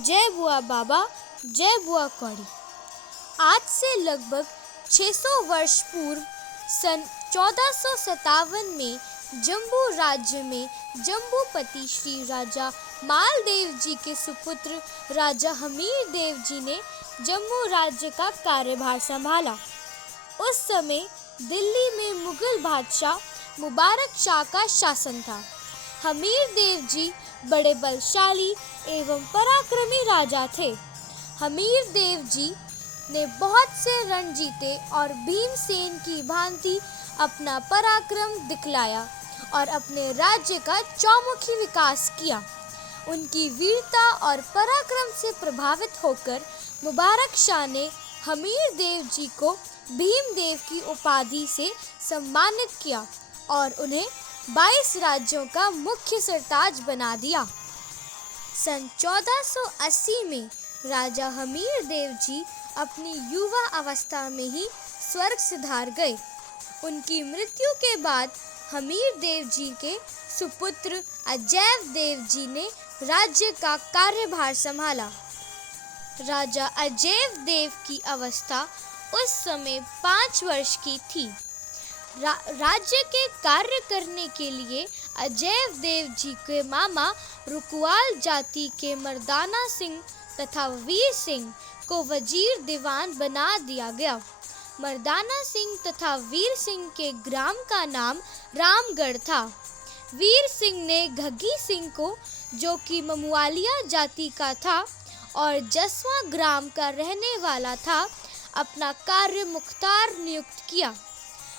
जय बुआ बाबा, जय बुआ कौड़ी। आज से लगभग 600 वर्ष पूर्व सन 1457 में जम्बू राज्य में जम्बूपति श्री राजा मालदेव जी के सुपुत्र राजा हमीर देव जी ने जम्मू राज्य का कार्यभार संभाला। उस समय दिल्ली में मुगल बादशाह मुबारक शाह का शासन था। हमीर देव जी बड़े बलशाली एवं पराक्रमी राजा थे। हमीर देव जी ने बहुत से रण जीते और भीमसेन की भांति अपना पराक्रम दिखलाया और अपने राज्य का चौमुखी विकास किया। उनकी वीरता और पराक्रम से प्रभावित होकर मुबारक शाह ने हमीर देव जी को भीमदेव की उपाधि से सम्मानित किया और उन्हें 22 राज्यों का मुख्य सरताज बना दिया। सन 1480 में राजा हमीर देव जी अपनी युवा अवस्था में ही स्वर्ग सिधार गए। उनकी मृत्यु के बाद हमीर देव जी के सुपुत्र अजैव देव जी ने राज्य का कार्यभार संभाला। राजा अजैव देव की अवस्था उस समय 5 वर्ष की थी। राज्य के कार्य करने के लिए अजैव देव जी के मामा रुकवाल जाति के मर्दाना सिंह तथा वीर सिंह को वजीर दीवान बना दिया गया। मर्दाना सिंह तथा वीर सिंह के ग्राम का नाम रामगढ़ था। वीर सिंह ने घग्गी सिंह को, जो कि ममुआलिया जाति का था और जसवां ग्राम का रहने वाला था, अपना कार्य मुख्तार नियुक्त किया।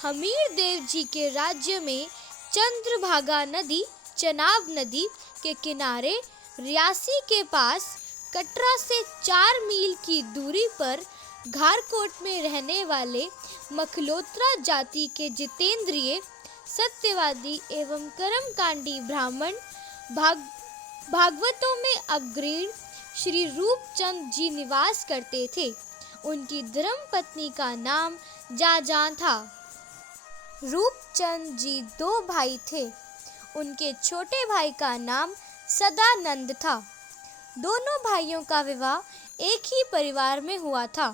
हमीर देव जी के राज्य में चंद्रभागा नदी चनाब नदी के किनारे रियासी के पास कटरा से 4 मील की दूरी पर घारकोट में रहने वाले मखलोत्रा जाति के जितेंद्रिय, सत्यवादी एवं कर्मकांडी ब्राह्मण भागवतों में अग्रणी श्री रूपचंद जी निवास करते थे। उनकी धर्मपत्नी का नाम जाजा था। रूपचंद जी 2 भाई थे। उनके छोटे भाई का नाम सदानंद था। दोनों भाइयों का विवाह एक ही परिवार में हुआ था।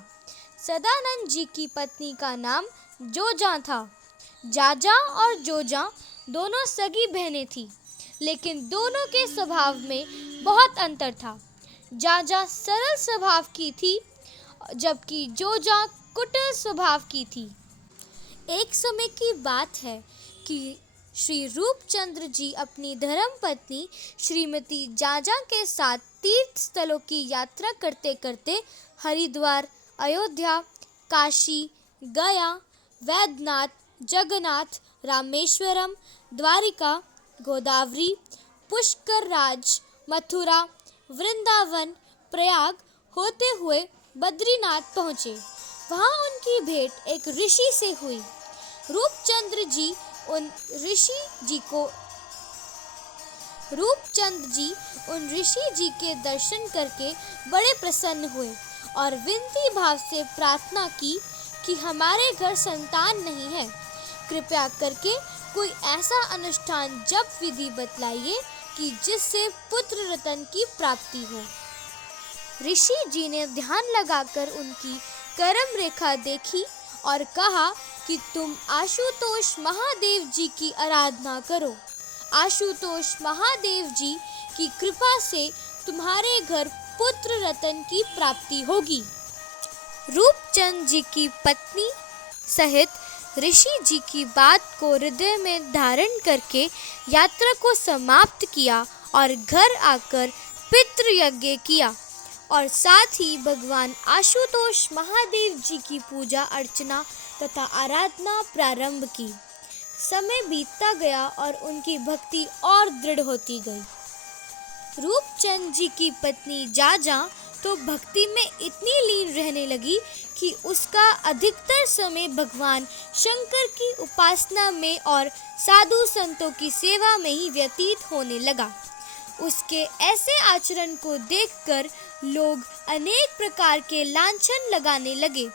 सदानंद जी की पत्नी का नाम जोजा था। जाजा और जोजा दोनों सगी बहनें थीं, लेकिन दोनों के स्वभाव में बहुत अंतर था। जाजा सरल स्वभाव की थी, जबकि जोजा कुटिल स्वभाव की थी। एक समय की बात है कि श्री रूपचंद्र जी अपनी धर्मपत्नी श्रीमती जाजा के साथ तीर्थ स्थलों की यात्रा करते करते हरिद्वार, अयोध्या, काशी, गया, वैद्यनाथ, जगन्नाथ, रामेश्वरम, द्वारिका, गोदावरी, पुष्कर राज, मथुरा, वृंदावन, प्रयाग होते हुए बद्रीनाथ पहुँचे। वहाँ उनकी भेंट एक ऋषि से हुई। रूपचंद जी उन ऋषि जी के दर्शन करके बड़े प्रसन्न हुए और विनती भाव से प्रार्थना की कि हमारे घर संतान नहीं है, कृपया करके कोई ऐसा अनुष्ठान जप विधि बतलाइए कि जिससे पुत्र रत्न की प्राप्ति हो। ऋषि जी ने ध्यान लगाकर उनकी कर्म रेखा देखी और कहा कि तुम आशुतोष महादेव जी की आराधना करो। आशुतोष महादेव जी की कृपा से तुम्हारे घर पुत्र रत्न की प्राप्ति होगी। रूपचंद जी की पत्नी सहित ऋषि जी की बात को हृदय में धारण करके यात्रा को समाप्त किया और घर आकर पितृयज्ञ किया और साथ ही भगवान आशुतोष महादेव जी की पूजा अर्चना तथा आराधना प्रारंभ की। समय बीतता गया और उनकी भक्ति और दृढ़ होती गई। रूपचंद जी की पत्नी जाजा तो भक्ति में इतनी लीन रहने लगी कि उसका अधिकतर समय भगवान शंकर की उपासना में और साधु संतों की सेवा में ही व्यतीत होने लगा। उसके ऐसे आचरण को देखकर लोग अनेक प्रकार के लांछन लगाने लगे।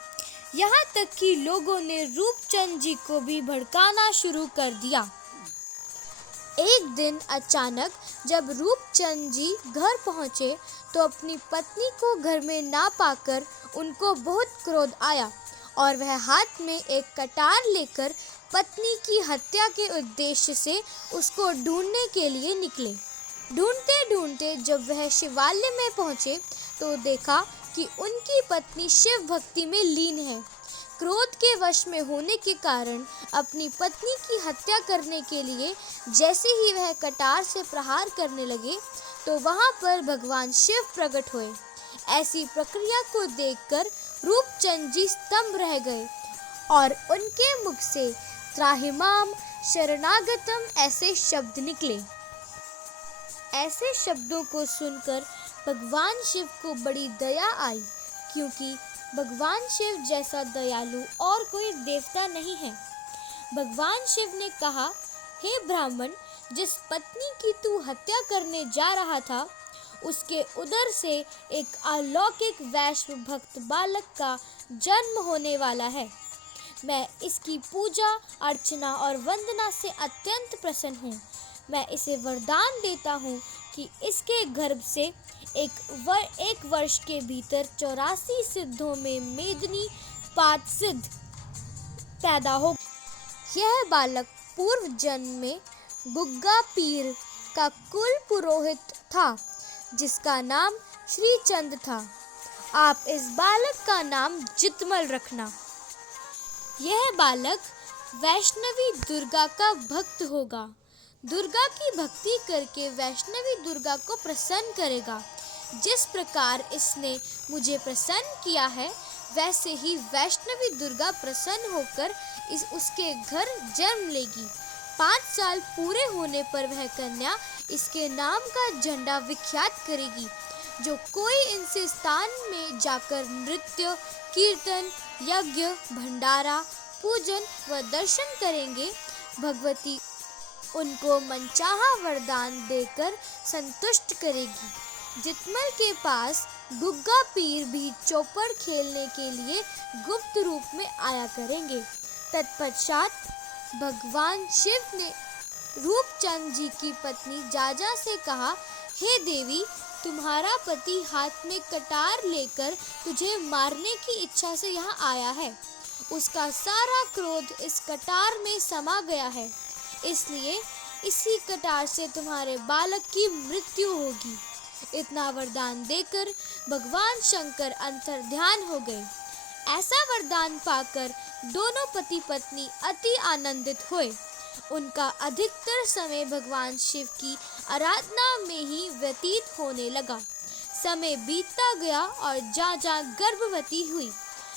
यहाँ तक कि लोगों ने रूपचंद जी को भी भड़काना शुरू कर दिया। एक दिन अचानक जब रूपचंद जी घर पहुँचे तो अपनी पत्नी को घर में ना पाकर उनको बहुत क्रोध आया और वह हाथ में एक कटार लेकर पत्नी की हत्या के उद्देश्य से उसको ढूंढने के लिए निकले। ढूंढते ढूंढते जब वह शिवालय में पहुँचे तो देखा कि उनकी पत्नी शिव भक्ति में लीन है। क्रोध के वश में होने के कारण अपनी पत्नी की हत्या करने के लिए जैसे ही वह कटार से प्रहार करने लगे तो वहां पर भगवान शिव प्रकट हुए। ऐसी प्रक्रिया को देखकर रूपचंद जी स्तंभ रह गए और उनके मुख से त्राहिमाम शरणागतम ऐसे शब्द निकले। ऐसे शब्दों को सुनकर भगवान शिव को बड़ी दया आई, क्योंकि भगवान शिव जैसा दयालु और कोई देवता नहीं है। भगवान शिव ने कहा, हे ब्राह्मण, जिस पत्नी की तू हत्या करने जा रहा था उसके उदर से एक अलौकिक वैष्णव भक्त बालक का जन्म होने वाला है। मैं इसकी पूजा अर्चना और वंदना से अत्यंत प्रसन्न हूँ। मैं इसे वरदान देता हूँ कि इसके गर्भ से एक वर्ष के भीतर 84 सिद्धों में मेदिनी पाद सिद्ध पैदा हो। यह बालक पूर्व जन्म में गुग्गा पीर का कुल पुरोहित था, जिसका नाम श्री चंद था। आप इस बालक का नाम जितमल रखना। यह बालक वैष्णवी दुर्गा का भक्त होगा। दुर्गा की भक्ति करके वैष्णवी दुर्गा को प्रसन्न करेगा। जिस प्रकार इसने मुझे प्रसन्न किया है, वैसे ही वैष्णवी दुर्गा प्रसन्न होकर उसके घर जन्म लेगी। 5 साल पूरे होने पर वह कन्या इसके नाम का झंडा विख्यात करेगी। जो कोई इनसे स्थान में जाकर नृत्य, कीर्तन, यज्ञ, भंडारा, पूजन व दर्शन करेंगे, भगवती उनको मनचाहा वरदान देकर संतुष्ट करेगी। जितमल के पास गुग्गा पीर भी चौपड़ खेलने के लिए गुप्त रूप में आया करेंगे। तत्पश्चात भगवान शिव ने रूपचंद जी की पत्नी जाजा से कहा, हे देवी, तुम्हारा पति हाथ में कटार लेकर तुझे मारने की इच्छा से यहाँ आया है। उसका सारा क्रोध इस कटार में समा गया है, इसलिए इसी कटार से तुम्हारे बालक की मृत्यु होगी। इतना वरदान देकर भगवान शंकर अंतर्ध्यान हो गए। ऐसा वरदान पाकर दोनों पति पत्नी अति आनंदित हुए। उनका अधिकतर समय भगवान शिव की आराधना में ही व्यतीत होने लगा। समय बीतता गया और जाजा गर्भवती हुई।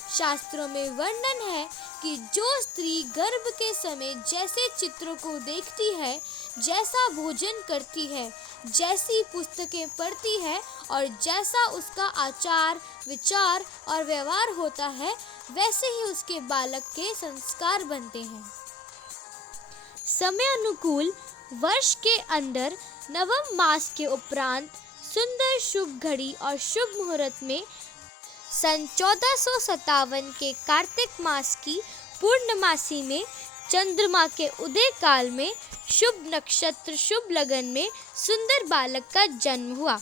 शास्त्रों में वर्णन है कि जो स्त्री गर्भ के समय जैसे चित्रों को देखती है, जैसा भोजन करती है, जैसी पुस्तकें पढ़ती है और जैसा उसका आचार, विचार और व्यवहार होता है, वैसे ही उसके बालक के संस्कार बनते हैं। समय अनुकूल वर्ष के अंदर नवम मास के उपरांत सुंदर शुभ घड़ी और शुभ मुहूर्त में सन 1457 के कार्तिक मास की पूर्णमासी में चंद्रमा के उदय काल में शुभ नक्षत्र शुभ लगन में सुंदर बालक का जन्म हुआ।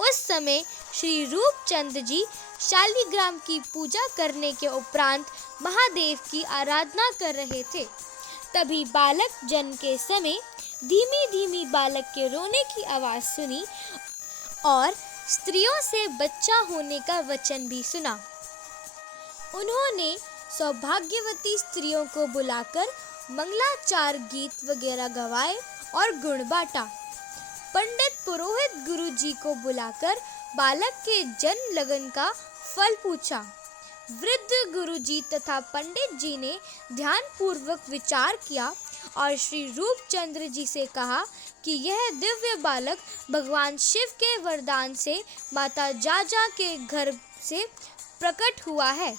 उस समय श्री रूपचंद जी शालिग्राम की पूजा करने के उपरांत महादेव की आराधना कर रहे थे। तभी बालक जन्म के समय धीमी धीमी बालक के रोने की आवाज सुनी और स्त्रियों से बच्चा होने का वचन भी सुना। उन्होंने सौभाग्यवती स्त्रियों को बुलाकर मंगलाचार गीत वगैरह गवाए और गुण बांटा। पंडित पुरोहित गुरु जी को बुलाकर बालक के जन्म लगन का फल पूछा। वृद्ध गुरु जी तथा पंडित जी ने ध्यान पूर्वक विचार किया और श्री रूपचंद्र जी से कहा कि यह दिव्य बालक भगवान शिव के वरदान से माता जाजा के गर्भ से प्रकट हुआ है,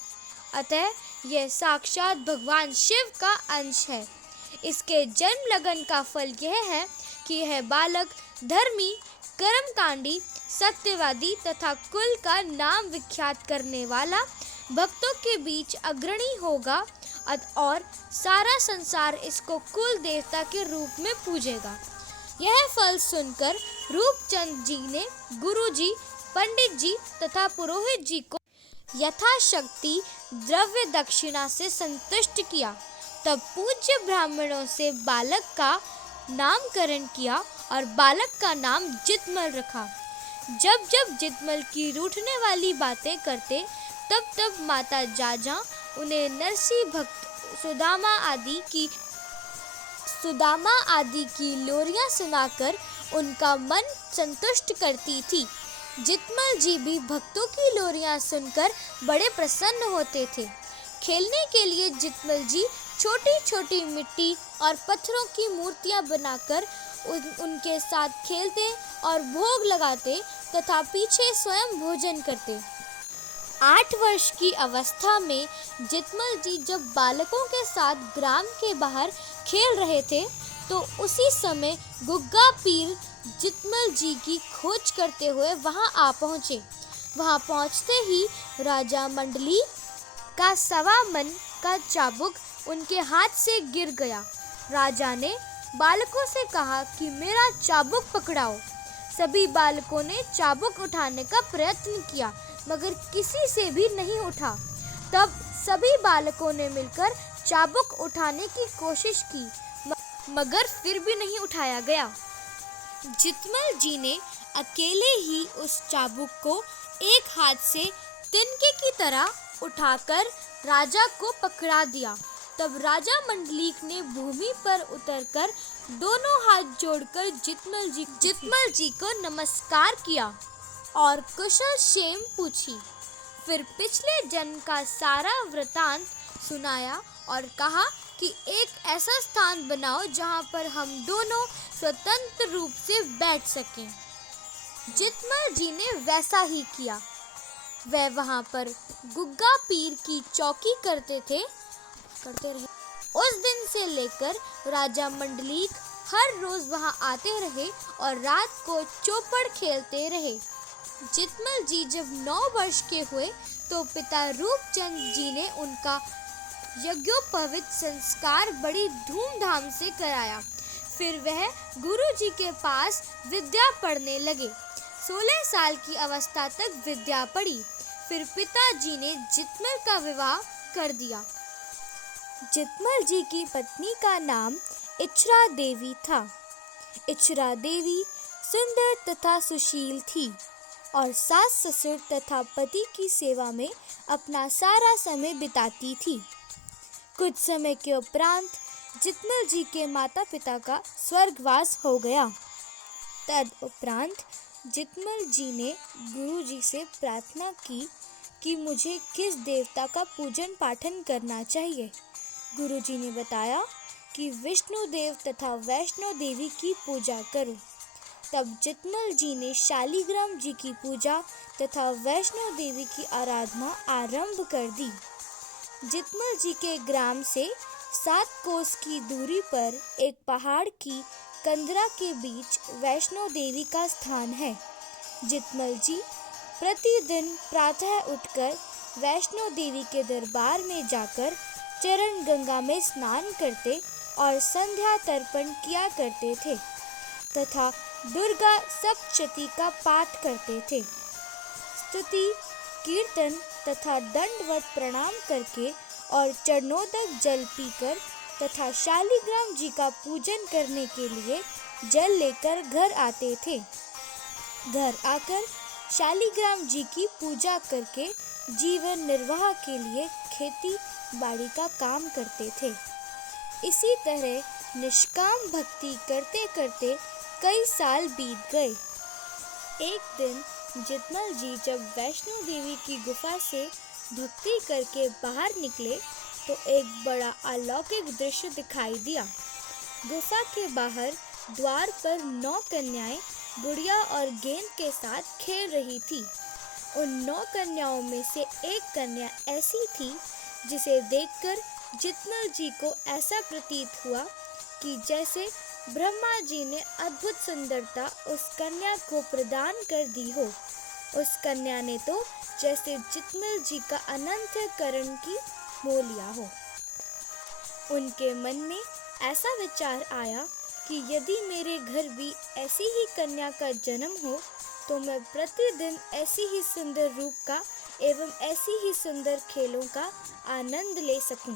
अतः यह साक्षात भगवान शिव का अंश है। इसके जन्म लगन का फल यह है कि यह बालक धर्मी, कर्मकांडी, सत्यवादी तथा कुल का नाम विख्यात करने वाला, भक्तों के बीच अग्रणी होगा और सारा संसार इसको कुल देवता के रूप में पूजेगा। यह फल सुनकर रूपचंद जी ने गुरुजी, पंडित जी तथा पुरोहित जी को यथाशक्ति द्रव्य दक्षिणा से संतुष्ट किया। तब पूज्य ब्राह्मणों से बालक का नामकरण किया और बालक का नाम जितमल रखा। जब जब जितमल की रूठने वाली बातें करते, तब तब माता जाजा उन्हें नरसी भक्त सुदामा आदि की लोरियां सुनाकर उनका मन संतुष्ट करती थी। जितमल जी भी भक्तों की लोरियां सुनकर बड़े प्रसन्न होते थे। खेलने के लिए जितमल जी छोटी छोटी मिट्टी और पत्थरों की मूर्तियां बनाकर उनके साथ खेलते और भोग लगाते तथा पीछे स्वयं भोजन करते। 8 वर्ष की अवस्था में जितमल जी जब बालकों के साथ ग्राम के बाहर खेल रहे थे, तो उसी समय गुग्गा पीर जितमल जी की खोज करते हुए वहां आ पहुंचे। वहां पहुंचते ही राजा मंडली का 1.25 मन का चाबुक उनके हाथ से गिर गया। राजा ने बालकों से कहा कि मेरा चाबुक पकड़ाओ। सभी बालकों ने चाबुक उठाने का प्रयत्न किया, मगर किसी से भी नहीं उठा। तब सभी बालकों ने मिलकर चाबुक उठाने की कोशिश की, मगर फिर भी नहीं उठाया गया। जितमल जी ने अकेले ही उस चाबुक को एक हाथ से तिनके की तरह उठाकर राजा को पकड़ा दिया। तब राजा मंडलीक ने भूमि पर उतरकर दोनों हाथ जोड़कर जितमल जी को नमस्कार किया और कुशल क्षेम पूछी। फिर पिछले जन्म का सारा वृतांत सुनाया और कहा कि एक ऐसा स्थान बनाओ जहां पर हम दोनों स्वतंत्र रूप से बैठ सकें। जितमल जी ने वैसा ही किया। वह वहां पर गुग्गा पीर की चौकी करते रहे। उस दिन से लेकर राजा मंडलीक हर रोज वहां आते रहे और रात को चौपड़ खेलते रहे। जितमल जी जब 9 वर्ष के हुए तो पिता रूपचंद जी ने उनका यज्ञोपवीत संस्कार बड़ी धूमधाम से कराया। फिर वह गुरु जी के पास विद्या पढ़ने लगे। 16 साल की अवस्था तक विद्या पढ़ी। फिर पिताजी ने जितमल का विवाह कर दिया। जितमल जी की पत्नी का नाम इचरा देवी था। इचरा देवी सुंदर तथा सुशील थी और सास ससुर तथा पति की सेवा में अपना सारा समय बिताती थी। कुछ समय के उपरांत जितमल जी के माता पिता का स्वर्गवास हो गया। तदुपरांत जितमल जी ने गुरु जी से प्रार्थना की कि मुझे किस देवता का पूजन पाठन करना चाहिए। गुरु जी ने बताया कि विष्णु देव तथा वैष्णो देवी की पूजा करो। तब जितमल जी ने शालिग्राम जी की पूजा तथा वैष्णो देवी की आराधना आरंभ कर दी। जितमल जी के ग्राम से 7 कोस की दूरी पर एक पहाड़ की कंदरा के बीच वैष्णो देवी का स्थान है। जितमल जी प्रतिदिन प्रातः उठकर वैष्णो देवी के दरबार में जाकर चरण गंगा में स्नान करते और संध्या तर्पण किया करते थे तथा दुर्गा सप्तशती का पाठ करते थे। स्तुति, कीर्तन तथा दंडवत प्रणाम करके और चरणोदक जल पीकर तथा शालिग्राम जी का पूजन करने के लिए जल लेकर घर आते थे। घर आकर शालिग्राम जी की पूजा करके जीवन निर्वाह के लिए खेती बाड़ी का काम करते थे। इसी तरह निष्काम भक्ति करते करते कई साल बीत गए। एक दिन जितमल जी जब वैष्णो देवी की गुफा से भक्ति करके बाहर निकले तो एक बड़ा अलौकिक दृश्य दिखाई दिया। गुफा के बाहर द्वार पर 9 कन्याएं गुड़िया और गेंद के साथ खेल रही थी। उन 9 कन्याओं में से एक कन्या ऐसी थी जिसे देखकर जितमल जी को ऐसा प्रतीत हुआ कि जैसे ब्रह्मा जी ने अद्भुत सुंदरता उस कन्या को प्रदान कर दी हो। उस कन्या ने तो जैसे जितमल जी का अनंत करण की हो लिया हो। उनके मन में ऐसा विचार आया कि यदि मेरे घर भी ऐसी ही कन्या का जन्म हो तो मैं प्रतिदिन ऐसी ही सुंदर रूप का एवं ऐसी ही सुंदर खेलों का आनंद ले सकूं।